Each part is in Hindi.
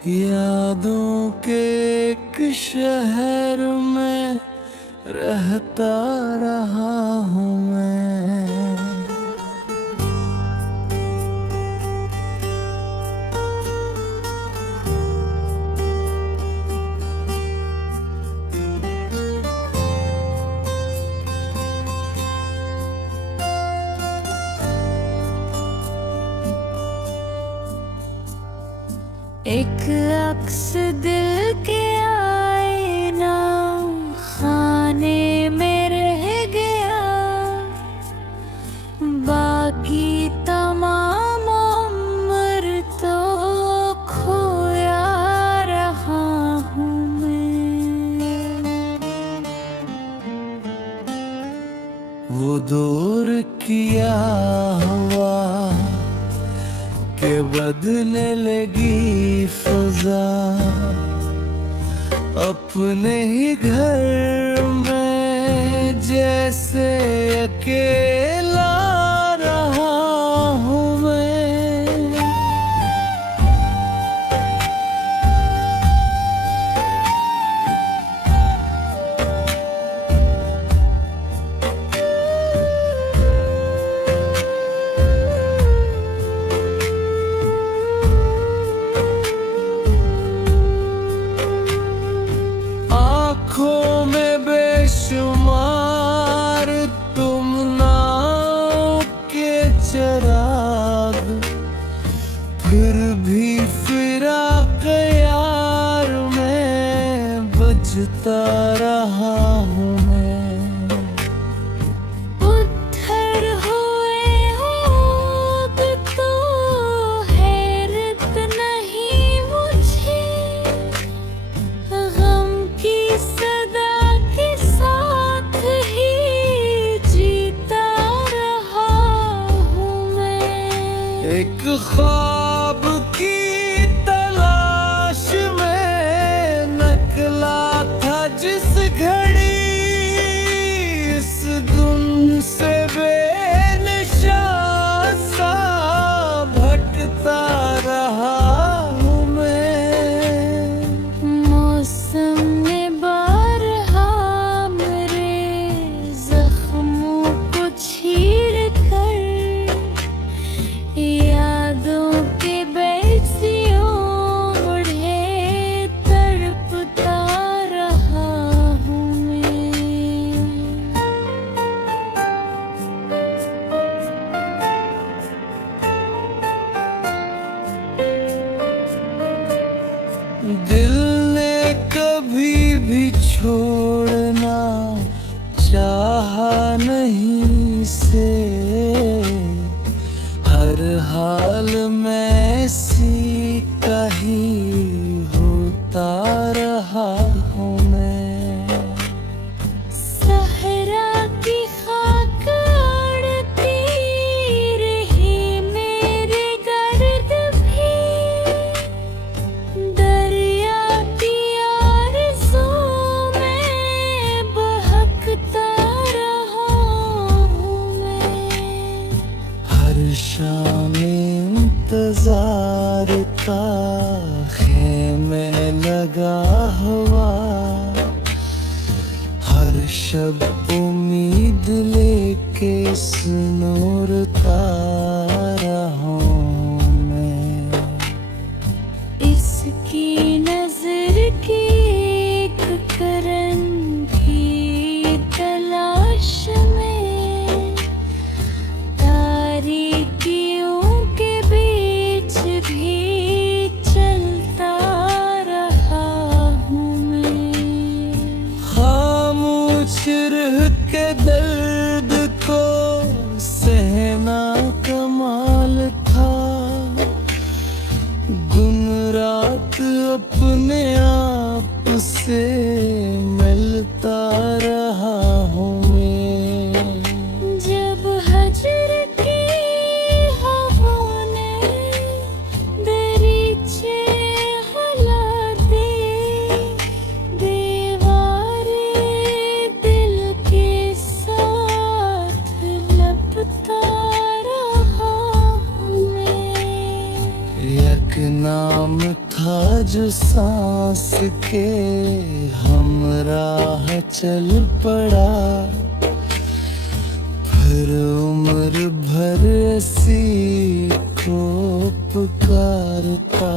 यादों के एक शहर में रहता रहा हूँ मैं। एक अक्स दिल के आईना खाने में रह गया, बाकी तमाम उम्र तो खोया रहा हूँ मैं। वो दूर किया हुआ के बदलने लगी फजा, अपने ही घर में जैसे अकेला रहा हूँ मैं। आँखों में बेशुमार तुम नाव के चराग, फिर भी फिराक यार में बजता रहा हूँ मैं। उद्धर हुए हो अब तो हैरत नहीं मुझे, गम की सदा के साथ ही जीता रहा हूँ मैं। एक ख्वाब की तलाश में निकला था जिस घड़ी, इस गुम से बेनिशान सा भटकता रहा हूँ मैं। मौसम ने बारहा मेरे जख्मों को चीर कर, यादों के बैसियों ओढ़े तड़पता रहा हूँ मैं। दिल ने कभी भी छोड़ना चाहा नहीं से, हर हाल में सीखा ही होता रहा हूँ मैं। सहरा की खाक अड़ती रही मेरे गर्द भी, दरिया की आरज़ू में बहकता रहा हूँ मैं। हर शाम इंतजार का खेमे लगा हुआ, हर शब उम्मीद लेके सुनूरता रहा हूँ मैं। इसकी नजर की एक करन की तलाश में, तारीकियों के बीच भी चलता रहा हूँ मैं। खामोश रह के दर्द को सहना कमाल था, दिन रात अपने आप से मिलता रहा हूँ मैं। जब हजर की हवा ने दरीचे हिला दी, दीवारे दिल के साथ लपटा रहा हूँ मैं। एक नाम था जो सांस के हम राह चल पड़ा, फिर उम्र भर ऐसी को पुकारता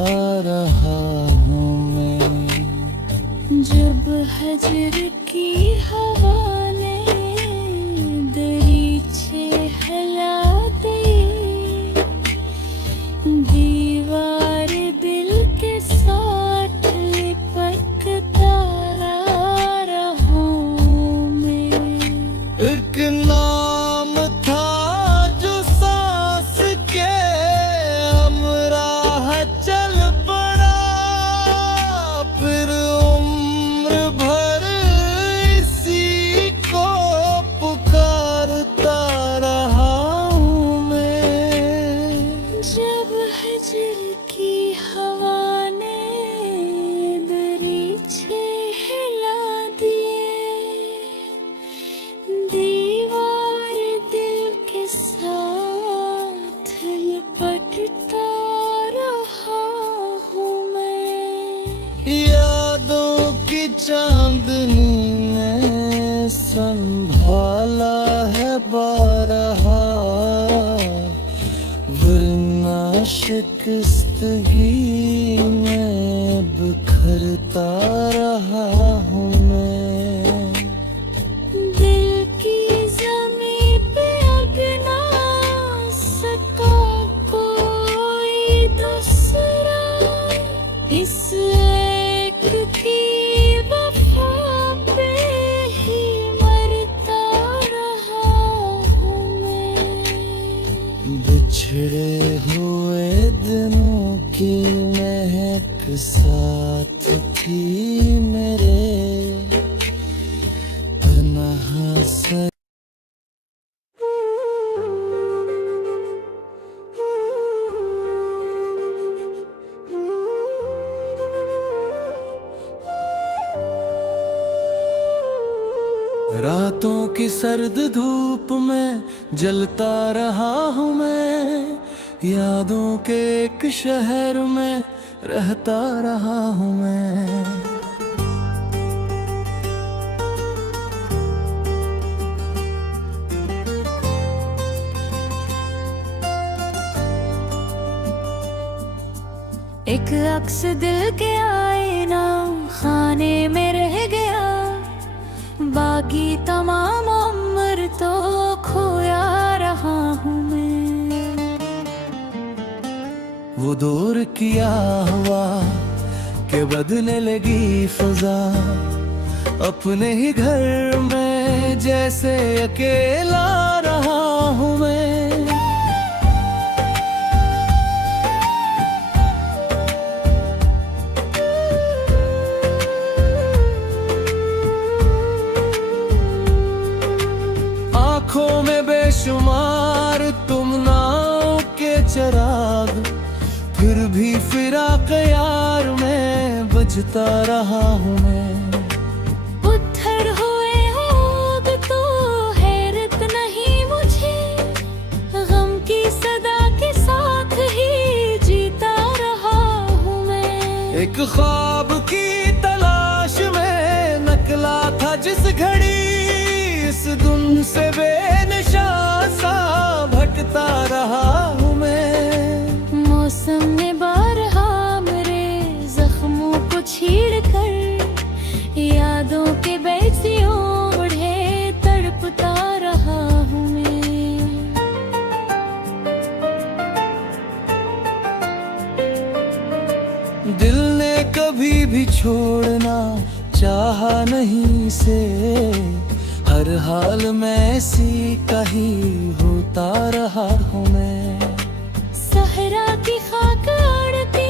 रहा हूँ मैं। जब हजर की हवा ने दरीचे हिला दी, दीवार दिल के साथ लिपटता रहा हूँ मैं। एक नाम था जो सांस के हम राह चल पड़ा, फिर उम्र भर इसी को पुकारता रहा हूँ मैं। जब हजर की हवा ने दरीचे हिला दिए, दीवार दिल के साथ लिपटता रहा हूँ मैं। यादों की चांदनी ने संभाला है बारहा, वरना शिकस्तगी में बिखरता रहा हूँ मैं। दिल की ज़मीं पे अब ना सका कोई दूसरा, इस एक की वफा पे ही मरता रहा हूँ मैं। बिछड़े हुए दिनों की महक साथ थी मेरे, तन्हा से रातों की सर्द धूप में जलता रहा हूँ मैं, यादों के एक शहर में रहता रहा हूँ मैं। एक अक्स दिल के आईना खाने में रह गया, बाकी तमाम उम्र तो खोया रहा हूँ मैं। वो दूर किया हुआ के बदलने लगी फजा, अपने ही घर में जैसे अकेला रहा हूँ मैं। आँखों में बेशुमार तुम नाव के चिराग, फिर भी फिराक यार में बजता रहा हूँ मैं। उधर हुए होग तो हैरत नहीं मुझे, गम की सदा के साथ ही जीता रहा हूँ मैं। एक ख्वाब की तलाश में निकला था जिस घड़ी, इस धुन से बेनिशान सा भटकता रहा हूँ मैं। मौसम ने बारहा मेरे जख्मों को छीड़ कर, यादों के बैसियों ओढ़े तड़पता रहा हूँ मैं। दिल ने कभी भी छोड़ना चाहा नहीं से, हर हाल में ऐसी का ही होता रहा हूँ मैं। सहरा की खाक अड़ती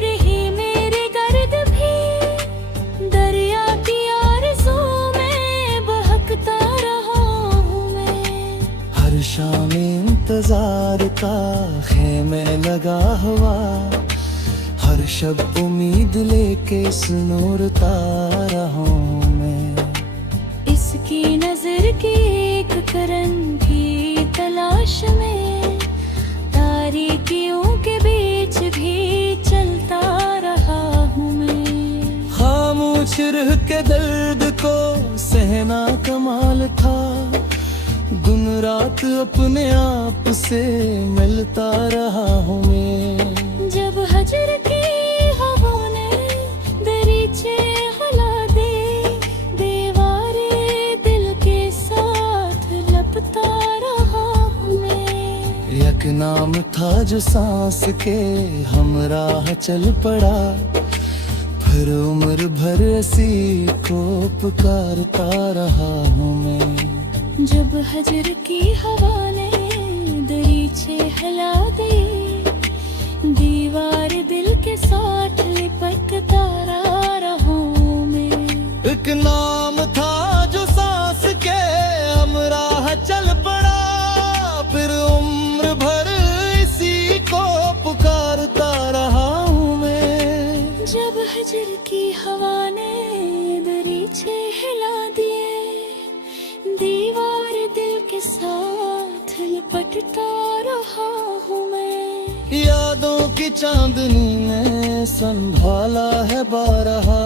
रही मेरे गर्द भी, दरिया की आरज़ू में बहकता रहा हूँ मैं। हर शाम इंतजार का खेमे लगा हुआ, हर शब उम्मीद लेके सुनूरता रहा हूँ मैं। इसकी नजर की एक करन की तलाश में, तारीकियों के बीच भी बिरह के दर्द को सहना कमाल था, दिन रात अपने आप से मिलता रहा हूँ मैं। जब हजर की हवा ने दरीचे हिला दे, दीवारे दिल के साथ लपटा रहा हूँ मैं। एक नाम था जो सांस के हमराह चल पड़ा, फिर उम्र भर इसी को पुकारता रहा हूँ मैं। जब हजर की हवा ने दरीचे हिला दे, दीवार दिल के साथ लिपटता रहा हूँ मैं। एक नाम था जो सांस के हमराह चल पड़ा, फिर उम्र भर इसी को पुकारता रहा हूँ मैं। जब हजर की हवा ने दरीचे हिला दिए, दीवार दिल के साथ लिपटता रहा हूँ मैं। यादों की चांदनी ने संभाला है बारहा,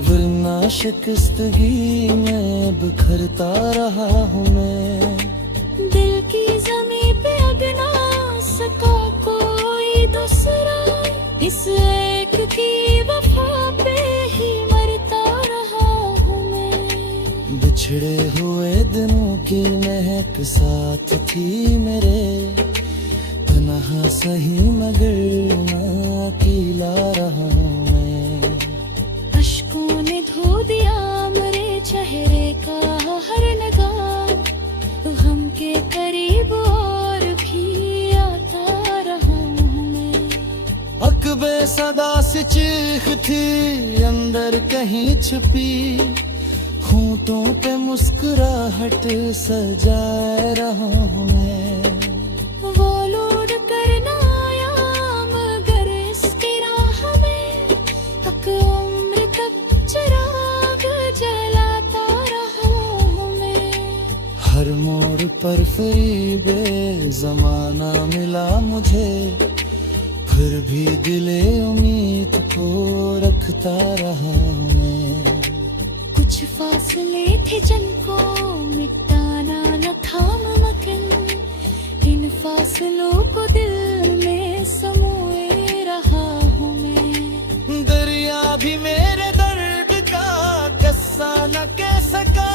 वरना शिकस्तगी में बिखरता रहा हूँ मैं। दिल की जमीन पे अब ना सका कोई दूसरा, इस एक की वफा पे ही मरता रहा हूँ मैं। बिछड़े हुए दिनों की महक साथ थी मेरे, तन्हा सही मगर ना अकेला रहा हूँ मैं। अश्कों ने धो दिया मेरे चेहरे का हर निगाह, गम के करीब और भी आता रहा हूँ मैं। अकबे सदा से चीख थी अंदर कहीं छुपी, होंठों पे मुस्कुराहट सजाए रहा हूँ मैं। वो लूट करना आया मगर इसकी राह में, तक उम्र तक चिराग जलाता रहा हूँ मैं। हर मोड़ पर फरीबे जमाना मिला मुझे, फिर भी दिले उम्मीद को रखता रहा मैं। कुछ फासले थे जिनको मिटाना न था मुमकिन, इन फासलों को दिल में समोए रहा हूँ मैं। दरिया भी मेरे दर्द का किस्सा न कह सका,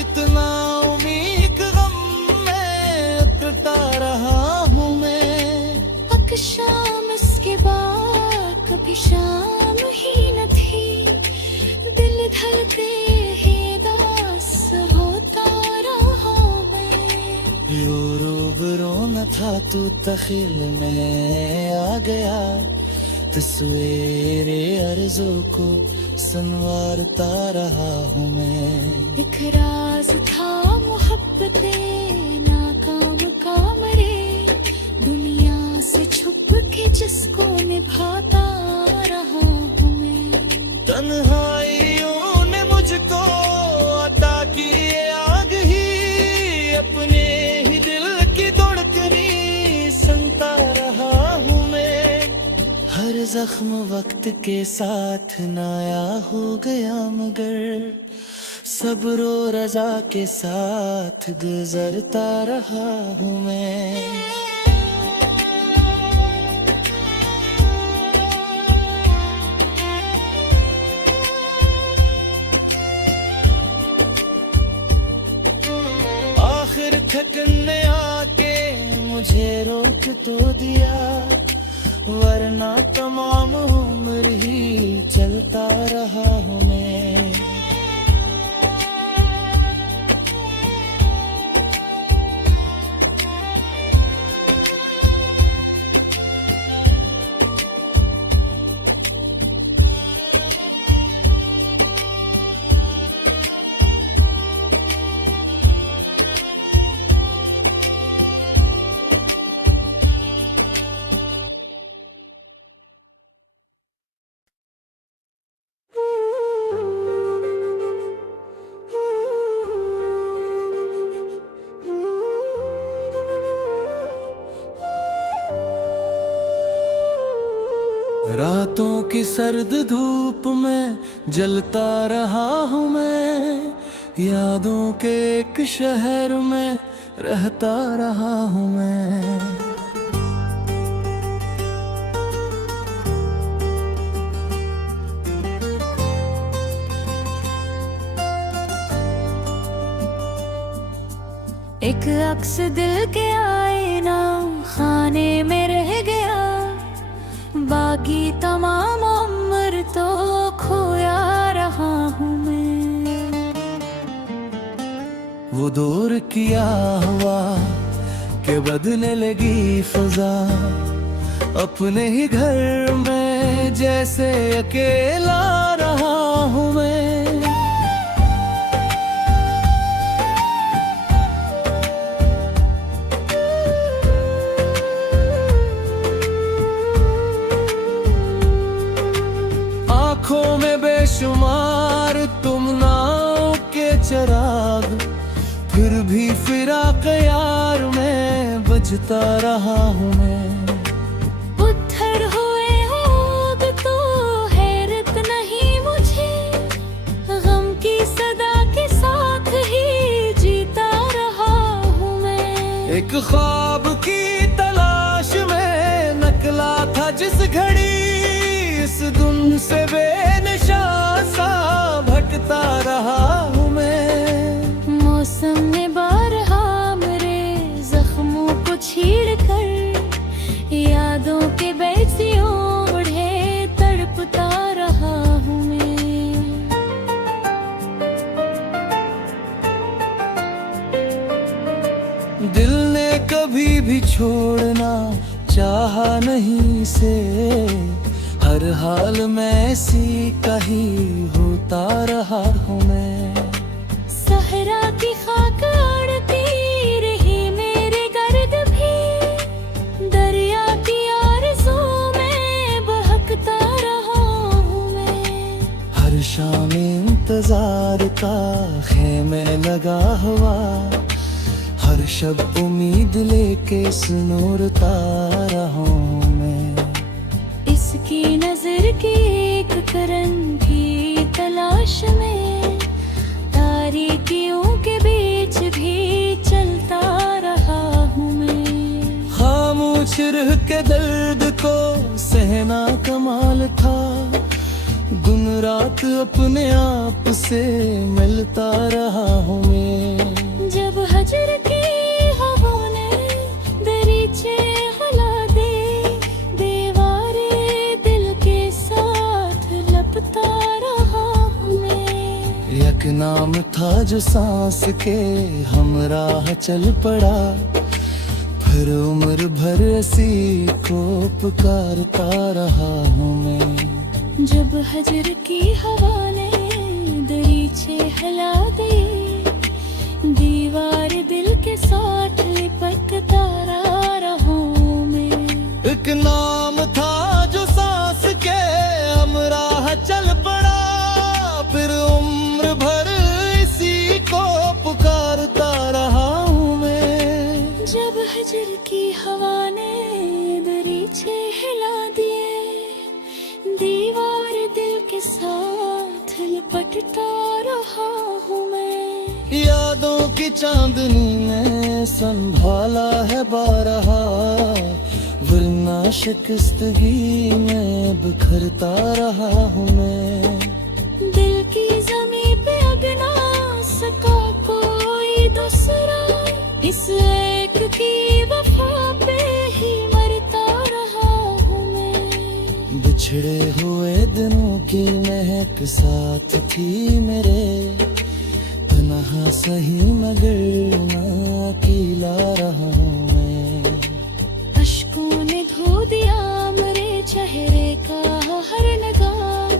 इतना उम्मीद गम में उतरता रहा हूँ मैं। अक शाम इसके बाद कभी शाम ही न थी, दिल ढलते ही दास होता रहा मैं। रूबरू न था तू तखिल में आ गया, तस्वीरे अर्ज़ों को संवारता रहा हूँ मैं। एक राज था मोहब्बते नाकाम का मरे, दुनिया से छुप के जिसको निभाता रहा हूँ मैं। तन्हाइयों ने मुझको अता की ये आग ही, अपने ही दिल की धड़कनी सुनता रहा हूँ मैं। हर जख्म वक्त के साथ नाया हो गया मगर, सब्र और रजा के साथ गुजरता रहा हूँ मैं। आखिर थकने आके मुझे रोक तो दिया, वरना तमाम उम्र ही चलता रहा हूँ मैं। रातों की सर्द धूप में जलता रहा हूँ मैं, यादों के एक शहर में रहता रहा हूँ मैं। एक अक्स दिल के आईना खाने में रह गया, बाकी तमाम उम्र तो खोया रहा हूँ मैं। वो दूर किया हुआ के बदलने लगी फजा, अपने ही घर में जैसे अकेला रहा हूँ मैं। आँखों में बेशुमार तुम नाव के चिराग, फिर भी फिराक यार में बजता रहा हूँ मैं। उद्धर हुए होग तो हैरत नहीं मुझे, गम की सदा के साथ ही जीता रहा हूँ मैं। एक ख्वाब की तलाश में निकला था जिस घड़ी, इस धुन से बेनिशान सा भटकता रहा हूँ मैं। मौसम ने बारहा मेरे जख्मों को छीड़ कर, यादों के बैसी ओढ़े तड़पता रहा हूँ मैं। दिल ने कभी भी छोड़ना चाहा नहीं से, हर हाल में ऐसी का ही होता रहा हूँ मैं। सहरा की खाक अड़ती रही मेरे गर्द भी, दरिया की आरज़ू में बहकता रहा हूँ मैं। हर शाम इंतजार का खेमे लगा हुआ, हर शब उम्मीद लेके सुनूरता रहा हूँ मैं। इसकी नजर की एक करन की तलाश में, तारीकियों के बीच भी चलता रहा हूँ मैं। खामोश रह के दर्द को सहना कमाल था, दिन रात अपने आप से मिलता रहा हूँ मैं। जब हजर की हवा ने दरीचे हिला दे, दीवारे दिल के साथ लपटा रहा हूँ मैं। एक नाम था जो सांस के हमराह चल पड़ा, फिर उम्र भर ऐसी को पुकारता रहा हूँ मैं। जब हजर की हवा ने दरीचे हिला दे, दीवार दिल के साथ लिपटता रहा हूँ मैं। एक नाम था जो सांस के हमराह चल पड़ा, फिर उम्र भर इसी को पुकारता रहा हूँ मैं। जब हजर की हवा ने दरीचे हिला दिए, दीवार दिल के साथ लिपटता रहा हूँ मैं। यादों की चांदनी ने संभाला है बारहा, वरना शिकस्तगी में बिखरता रहा हूँ मैं। दिल की ज़मीं पे अब ना सका कोई दूसरा, इस एक की वफा पे ही मरता रहा हूँ मैं। बिछड़े हुए दिनों की महक साथ थी मेरे, तन्हा सही मगर ना अकेला रहा हूँ मैं। अश्कों ने धो दिया मेरे चेहरे का हर लगाम,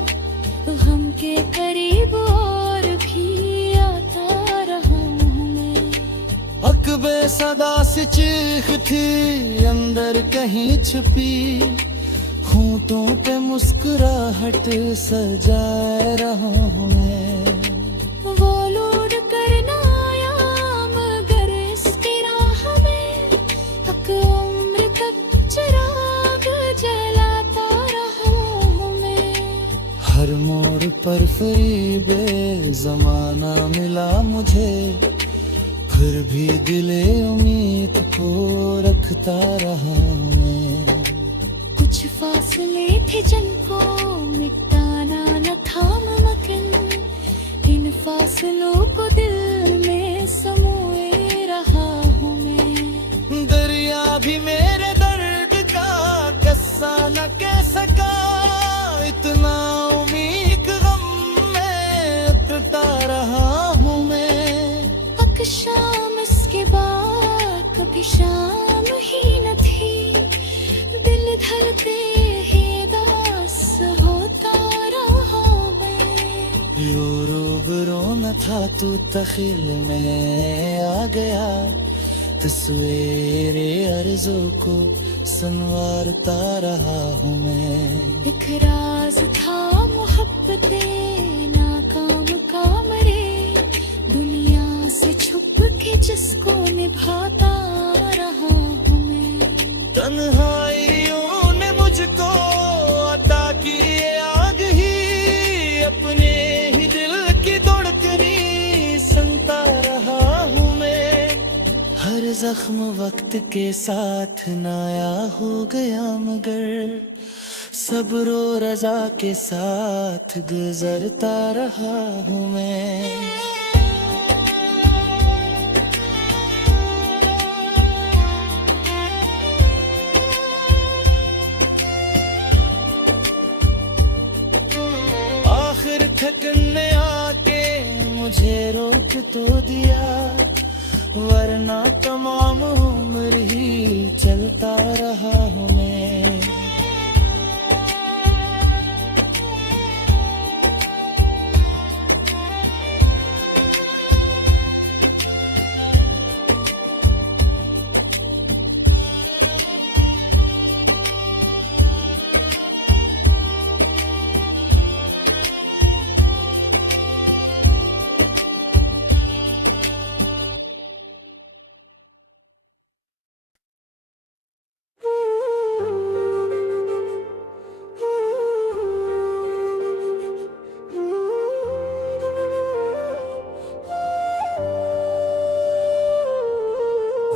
गम के करीब और भी आता रहा हूँ मैं। अकबे सदा से चीख थी अंदर कहीं छुपी, होंठों पे मुस्कुराहट सजाए रहा हूँ मैं। वो लूट करना आया मगर इसकी राह में, तक उम्र तक चिराग जलाता रहा हर मोड़ पर फरीबे जमाना मिला मुझे, फिर भी दिले उम्मीद को रखता रहा मैं। कुछ फासले थे जिनको मिटाना न था मुमकिन, इन फासलों को दिल में समोए रहा हूँ मैं। दरिया भी मेरे दर्द का किस्सा न कह सका, इतना उम्मीद गम में उतरता रहा हूँ मैं। अक शाम इसके बाद कभी शाम ही न थी, दिल धड़ते ही दास होता रहा मैं। रो रोना था तू तखिल में आ गया, तस्वीरे अर्ज़ू को संवारता रहा हूँ मैं। एक राज था मोहब्बते नाकाम का मरे, दुनिया से छुप के जिसको निभाता रहा हूँ मैं। तन्हाइयों ने मुझको अता की ये आग ही, अपने ही दिल की धड़कनी सुनता रहा हूँ मैं। हर जख्म वक्त के साथ नाया हो गया, मगर सब्र और रजा के साथ गुजरता रहा हूँ मैं। आखिर थकने आके मुझे रोक तो दिया, वरना तमाम उम्र ही चलता रहा हूँ मैं।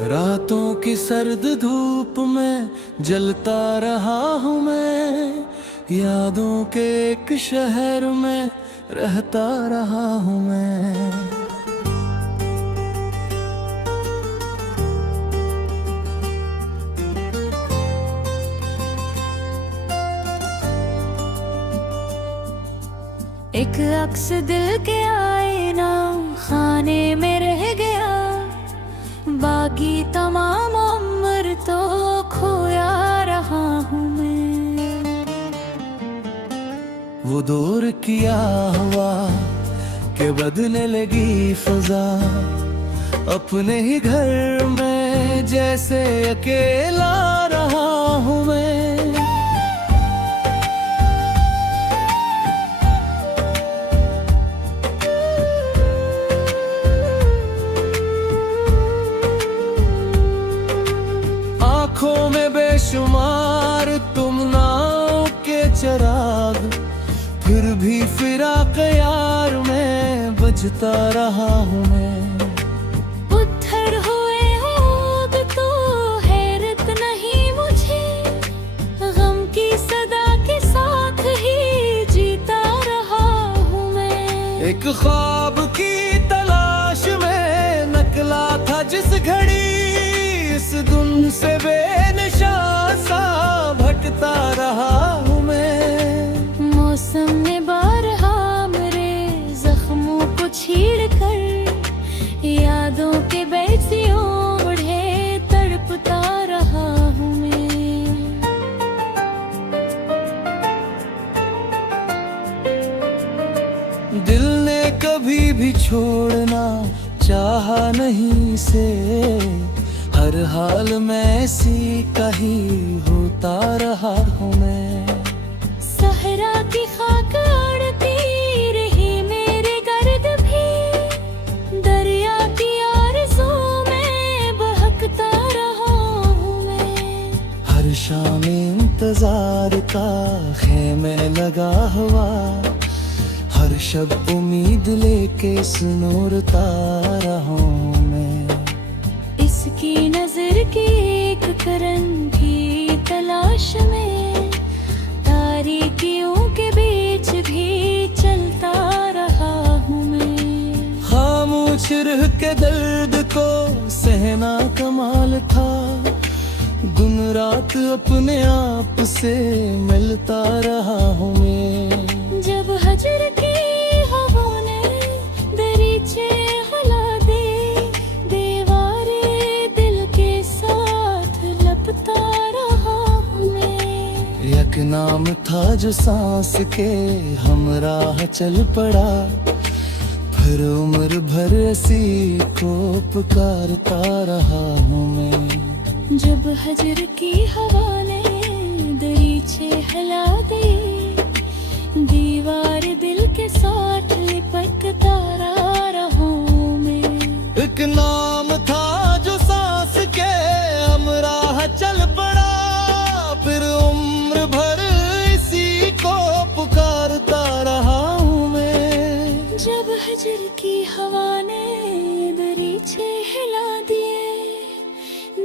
रातों की सर्द धूप में जलता रहा हूँ मैं, यादों के एक शहर में रहता रहा हूँ मैं। एक अक्स दिल के आईना खाने में रह गया, बाकी तमाम उम्र तो खोया रहा हूँ मैं। वो दूर किया हुआ के बदलने लगी फजा, अपने ही घर में जैसे अकेला रहा हूँ मैं। आँखों में बेशुमार तुम नाव के चिराग, फिर भी फिराक यार में बजता रहा हूँ मैं। उधर हुए होग तो हैरत नहीं मुझे, गम की सदा के साथ ही जीता रहा हूँ मैं। एक ख्वाब की तलाश में निकला था जिस घड़ी, इस धुन से बेनिशान सा भटकता रहा हूँ मैं। मौसम ने बारहा मेरे जख्मों को छीड़ कर, यादों के बैसी ओढ़े तड़पता रहा हूँ मैं। दिल ने कभी भी छोड़ना चाहा नहीं से, हर हाल में ऐसी का ही होता रहा हूँ मैं। सहरा की खाक अड़ती रही मेरे गर्द भी, दरिया की आरज़ू में बहकता रहा हूँ मैं। हर शाम इंतजार का खेमे लगा हुआ, हर शब उम्मीद लेके सुनोरता रहा हूँ मैं। इसकी नजर की एक करन की तलाश में तारीकियों के बीच भी चलता रहा हूँ मैं। खामोश रह के दर्द को सहना कमाल था, दिन रात अपने आप से मिलता रहा हूँ मैं। जब हजर की हवा ने दरीचे हिला दी, दीवारें दिल के साथ लपटा रहा हूँ मैं। एक नाम था जो सांस के हमराह चल पड़ा, फिर उम्र भर इसी को पुकारता रहा हूँ मैं। जब हजर की हवा ने दरीचे हिला दी, दीवार दिल के साथ लिपटता रहा हूँ मैं। एक नाम था जो सांस के हमराह चल पड़ा, फिर उम्र भर इसी को पुकारता रहा हूँ मैं। जब हजर की हवा ने दरीचे हिला दिए,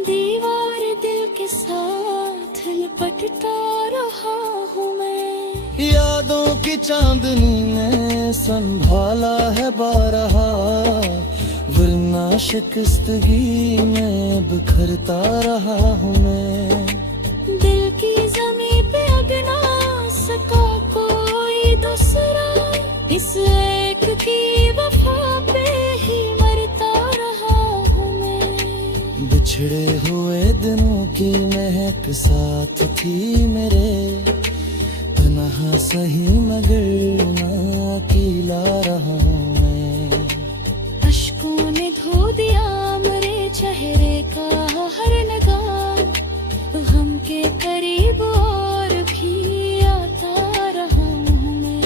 दीवार दिल के साथ लिपटता रहा हूँ मैं। यादों की चांदनी ने संभाला है बारहा, वरना शिकस्तगी में बिखरता रहा हूँ मैं। दिल की ज़मीं पे अग ना सका कोई दूसरा, इस एक की वफा पे ही मरता रहा हूँ मैं। बिछड़े हुए दिनों की महक साथ थी मेरे, तन्हा सही मगर ना अकेला रहा हूँ मैं। अश्कों ने धो दिया मेरे चेहरे का हर निगाह, गम के करीब और भी आता रहा हूँ मैं।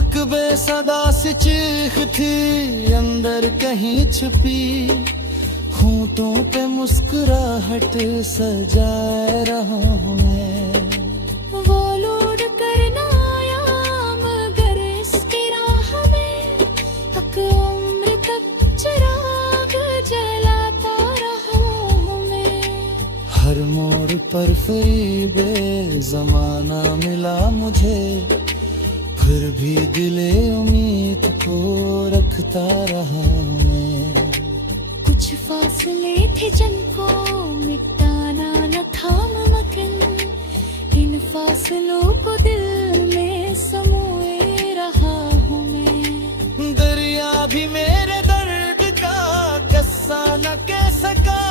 अकबे सदा से चीख थी अंदर कहीं छुपी, होंठों पे मुस्कुराहट सजाए रहा हूँ मैं। वो लूट कर ना आया मगर इसकी राह में तक उम्र तक चिराग जलाता रहा हूँ मैं। हर मोड़ पर फरीबे जमाना मिला मुझे, फिर भी दिले उम्मीद को रखता रहा मैं। कुछ फासले थे जिनको मिटाना न था मुमकिन, इन फासलों को दिल में समोए रहा हूँ मैं। दरिया भी मेरे दर्द का किस्सा न कह सका,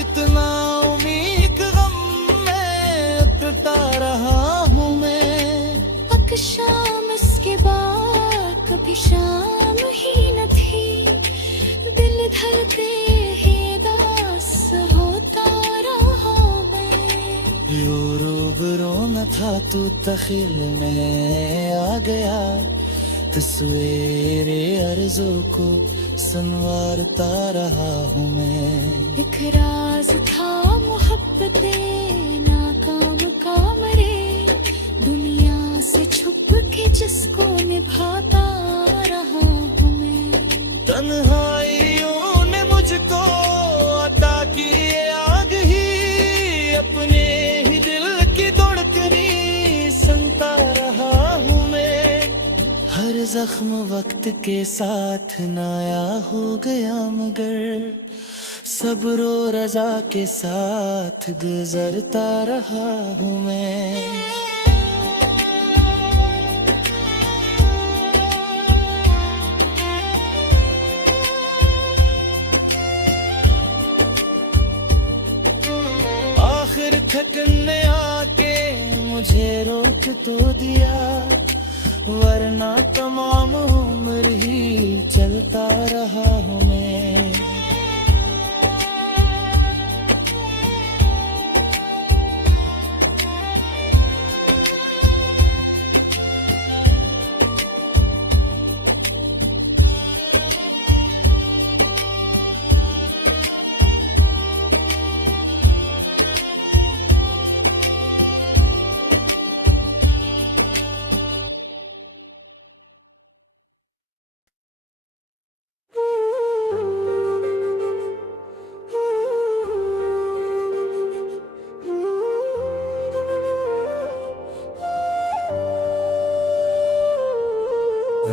इतना उम्मीद गम में उतरता रहा हूँ मैं। अक शाम इसके बाद कभी शाम ही न थी, दिल धड़के ही दास होता रहा मैं। यूं रूबरू न था तू तखिल में आ गया, तस्वीरे अर्ज़ू को संवारता रहा हूँ मैं। एक राज था मोहब्बतें नाकाम का मरे, दुनिया से छुप के जिसको निभाता रहा हूँ मैं। तन्हाइयों ने मुझको अता की ये आग ही, अपने ही दिल की धड़कनी सुनता रहा हूँ मैं। हर जख्म वक्त के साथ नया हो गया मगर सब्र और रजा के साथ गुजरता रहा हूँ मैं। आखिर थकने आके मुझे रोक तो दिया, वरना तमाम उम्र ही चलता रहा हूँ मैं।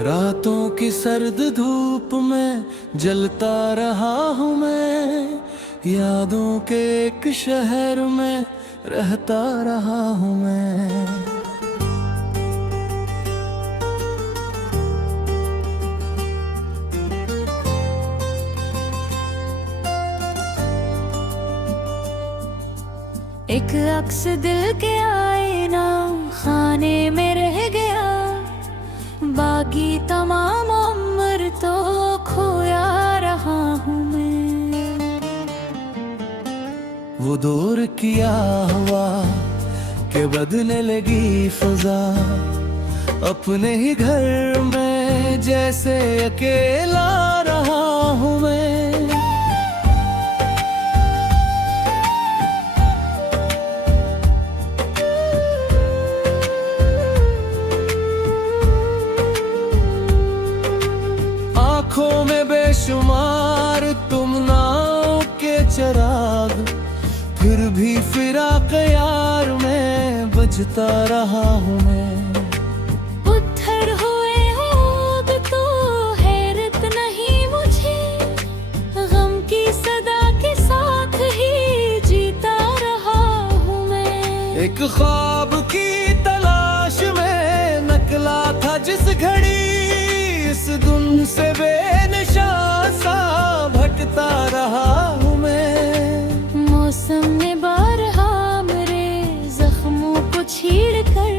रातों की सर्द धूप में जलता रहा हूँ मैं, यादों के एक शहर में रहता रहा हूँ मैं। एक अक्स दिल के आईना खाने में रह गया, बाकी तमाम उम्र तो खोया रहा हूँ मैं। वो दूर किया हुआ के बदलने लगी फजा, अपने ही घर में जैसे अकेला रहा हूँ मैं। आँखों में बेशुमार तुम नाव के चिराग, फिर भी फिराक यार में बजता रहा हूँ मैं। उद्धर हुए होग तो हैरत नहीं मुझे, गम की सदा के साथ ही जीता रहा हूँ मैं। एक ख्वाब की तलाश में निकला था जिस घड़ी, इस धुन से बेनिशान सा भटकता रहा हूँ मैं। मौसम ने बारहा मेरे जख्मों को छीड़ कर,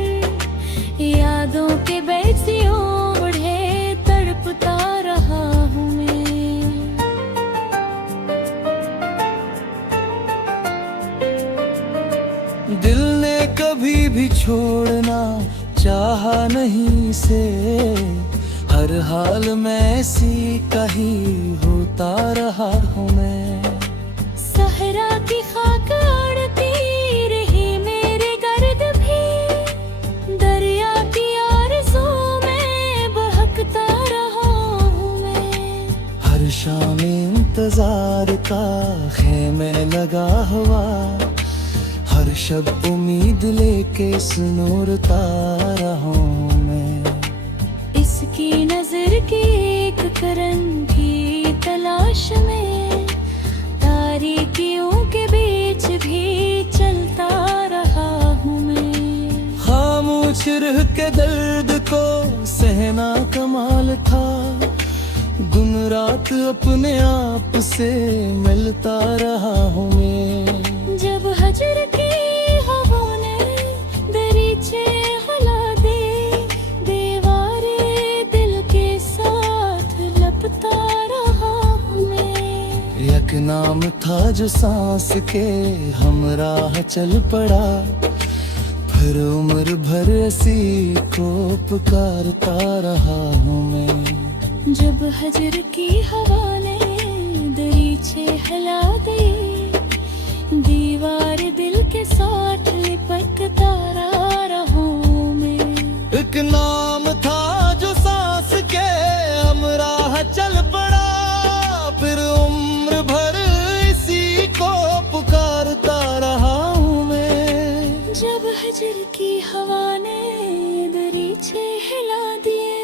यादों के बैसी ओढ़े तड़पता रहा हूँ मैं। दिल ने कभी भी छोड़ना चाहा नहीं से, हर हाल में ऐसी का ही होता रहा हूँ मैं। सहरा की खाक अड़ती रही मेरे गर्द भी, दरिया की आरज़ू में बहकता रहा हूँ मैं। हर शाम इंतजार का खेमे लगा हुआ, हर शब उम्मीद लेके सुनोरता रहा हूँ मैं। इसकी नजर की एक करन की तलाश में, तारीकियों के बीच भी चलता रहा हूँ मैं। खामोश रह के दर्द को सहना कमाल था, दिन रात अपने आप से मिलता रहा हूँ मैं। जब हजर की हवा ने दरीचे हिला दी, दीवारें दिल के साथ लपटा रहा हूँ मैं। एक नाम था जो सांस के हमराह चल पड़ा, फिर उम्र भर इसी को पुकारता रहा हूँ मैं। जब हजर की हवा ने दरीचे हिला दी, दीवार दिल के साथ लिपटता रहा हूँ मैं। एक नाम था जो सांस के हमराह चल पड़ा, फिर उम्र भर इसी को पुकारता रहा हूँ मैं। जब हजर की हवा ने दरीचे हिला दिए,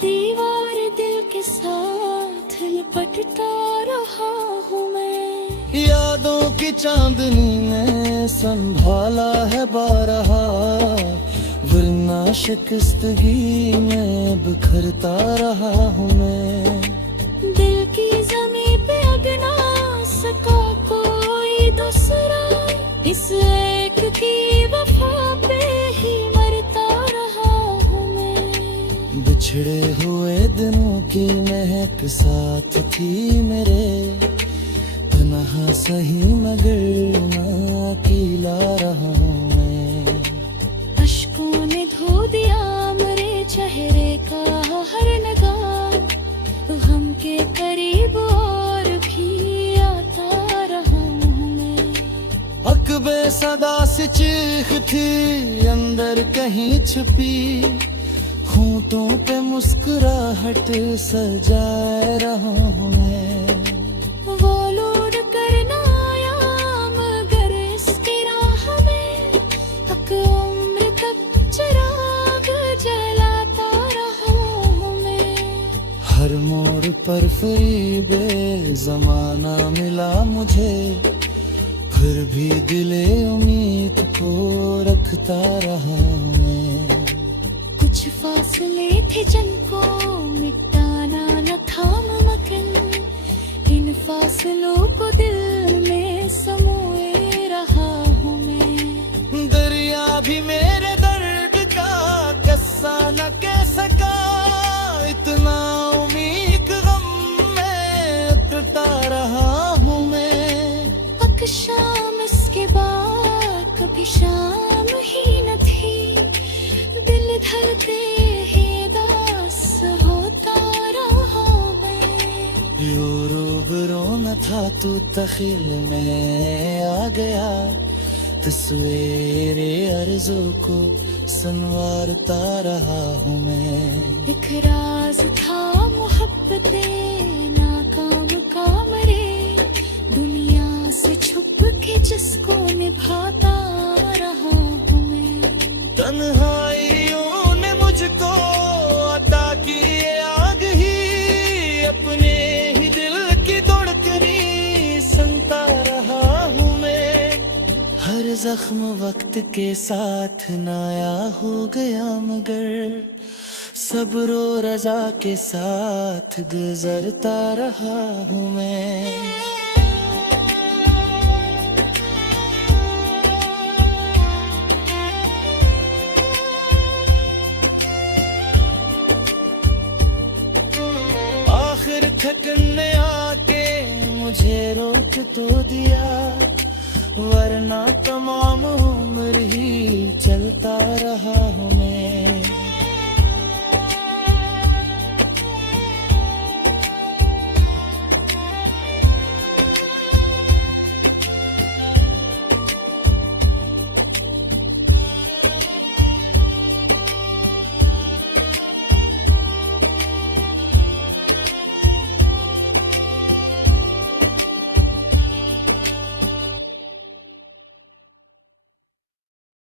दीवार दिल के साथ लिपटता रहा हूँ मैं। यादों की चांदनी ने संभाला है बारहा, वरना शिकस्तगी में बिखरता रहा हूँ मैं। दिल की ज़मीं पे अग ना सका कोई दूसरा, इस एक की वफा पे ही मरता रहा हूँ मैं। बिछड़े हुए दिनों की महक साथ थी मेरे, तन्हा सही मगर ना अकेला रहा हूँ मैं। अश्कों ने धो दिया मेरे चेहरे का हर नगार, गम के करीब और भी आता रहा हूँ मैं। अकबे सदा से चीख थी अंदर कहीं छुपी, होंठों पे मुस्कुराहट सजाए रहा हूँ मैं। वो लूट करना आया मगर इसकी राह में, हक उम्र तक चिराग जलाता रहा पर फरीबे जमाना मिला मुझे, फिर भी दिले उम्मीद को रखता रहा मैं। कुछ फासले थे जिनको मिटाना न था मुमकिन, इन फासलों को दिल में समोए रहा हूँ मैं। दरिया भी मेरे दर्द का किस्सा न कह सका, इतना उम्मीद गम में उतरता रहा हूँ मैं। पक शाम इसके बाद कभी शाम ही न थी, दिल धड़ते ही दास होता रहा मैं। यूं रूबरू न था तू तखिल में आ गया, तस्वीरे अर्ज़ों को संवारता रहा हूँ मैं। एक राज था मोहब्बतें नाकाम का मरे, दुनिया से छुप के जिसको निभाता रहा हूँ मैं। तन्हाइयों ने मुझको अता की ये आग ही, अपने ही दिल की धड़कनी सुनता रहा हूँ मैं। हर जख्म वक्त के साथ नया हो गया, मगर सब्र और रजा के साथ गुजरता रहा हूँ मैं। आखिर थकन ने आके मुझे रोक तो दिया, वरना तमाम उम्र ही चलता रहा हूँ मैं।